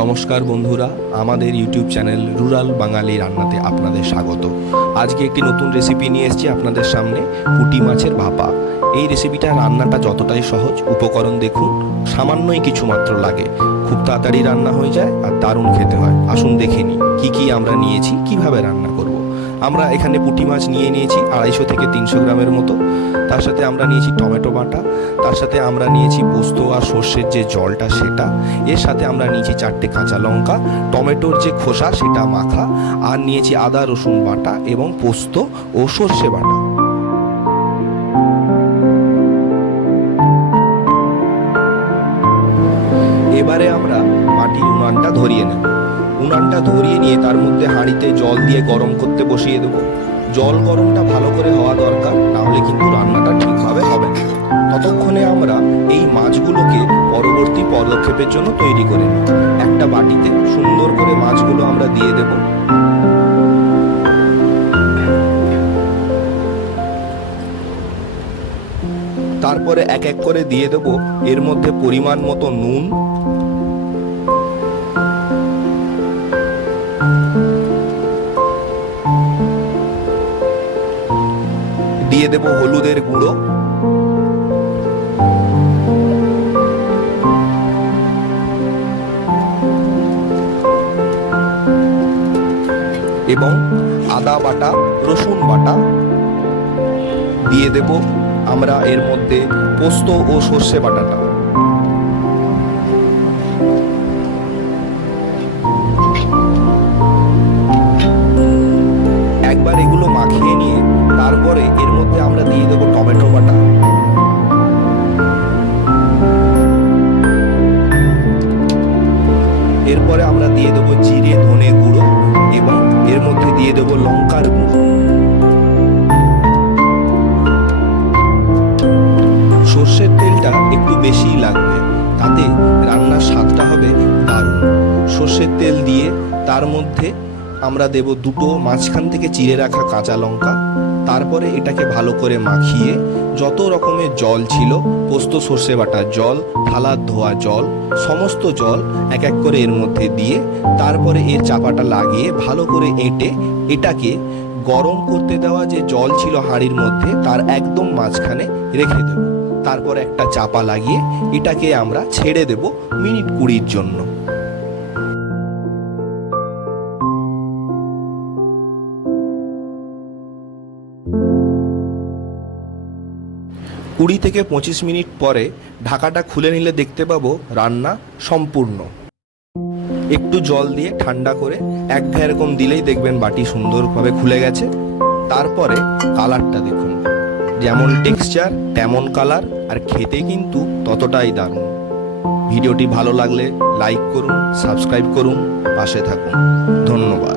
নমস্কার বন্ধুরা, আমাদের ইউটিউব চ্যানেল রুরাল বাঙালি রান্নাতে আপনাদের স্বাগত। আজকে একটি নতুন রেসিপি নিয়ে এসেছি আপনাদের সামনে, পুটি মাছের ভাপা। এই রেসিপিটা রান্নাটা যতটাই সহজ, উপকরণ দেখুন, সামান্যই কিছু মাত্র লাগে। খুব তাড়াতাড়ি রান্না হয়ে যায় আর দারুণ খেতে হয়। আসুন দেখে নিই, কী কী আমরা নিয়েছি, কীভাবে রান্না করব। আমরা এখানে পুঁটি মাছ নিয়ে নিয়েছি, আড়াইশো থেকে তিনশো গ্রামের মতো। তার সাথে আমরা নিয়েছি টমেটো বাটা, তার সাথে আমরা নিয়েছি পোস্ত আর সর্ষের যে জলটা সেটা। এর সাথে আমরা নিয়েছি চারটে কাঁচা লঙ্কা, টমেটোর যে খোসা সেটা মাখা, আর নিয়েছি আদা, রসুন বাটা এবং পোস্ত ও সর্ষে বাটা। এবারে আমরা মাটির উনানটা ধরিয়ে নেব। উনানটা ধরিয়ে নিয়ে তার মধ্যে হাঁড়িতে জল দিয়ে গরম করতে বসিয়ে দেবো। জল গরমটা ভালো করে হওয়া দরকার না হলে কিন্তু রান্নাটা ঠিকভাবে হবে না। ততক্ষণে আমরা এই মাছগুলোকে পরবর্তী পদক্ষেপের জন্য তৈরি করে নিই একটা বাটিতে সুন্দর করে মাছগুলো আমরা দিয়ে দেব। তারপরে এক এক করে দিয়ে দেব। এর মধ্যে পরিমাণ মতো নুন দিয়ে দেব হলুদের গুঁড়ো। এবং আদা বাটা, রসুন বাটা দিয়ে দেব আমরা এর মধ্যে পোস্ত ও সর্ষে বাটাটা। এরপরে আমরা দিয়ে দেবো জিরে, ধনে গুঁড়ো এবং এর মধ্যে দিয়ে দেবো লঙ্কার গুঁড়ো। সর্ষের তেলটা একটু বেশিই লাগবে, তাতে রান্নার স্বাদটা হবে দারুণ। সর্ষের তেল দিয়ে তার মধ্যে আমরা দেব দুটো, মাঝখান থেকে চিড়ে রাখা কাঁচা লঙ্কা তারপরে এটাকে ভালো করে মাখিয়ে যত রকমের জল ছিল, পোস্ত, সর্ষে বাটার জল, থালার ধোয়া জল, সমস্ত জল এক এক করে এর মধ্যে দিয়ে তারপরে এর চাপাটা লাগিয়ে ভালো করে এঁটে এটাকে গরম করতে দেওয়া যে জল ছিল হাঁড়ির মধ্যে, তার একদম মাঝখানে রেখে দেব। তারপর একটা চাপা লাগিয়ে এটাকে আমরা ছেড়ে দেব মিনিট কুড়ির জন্য। কুড়ি থেকে পঁচিশ মিনিট পরে ঢাকাটা খুলে নিলে দেখতে পাবো রান্না সম্পূর্ণ। একটু জল দিয়ে ঠান্ডা করে এক এরকম দিলেই দেখবেন বাটি সুন্দরভাবে খুলে গেছে। তারপরে কালারটা দেখুন। যেমন টেক্সচার, তেমন কালার, আর খেতে কিন্তু ততটাই দারুণ। ভিডিওটি ভালো লাগলে লাইক করুন, সাবস্ক্রাইব করুন, পাশে থাকুন। ধন্যবাদ।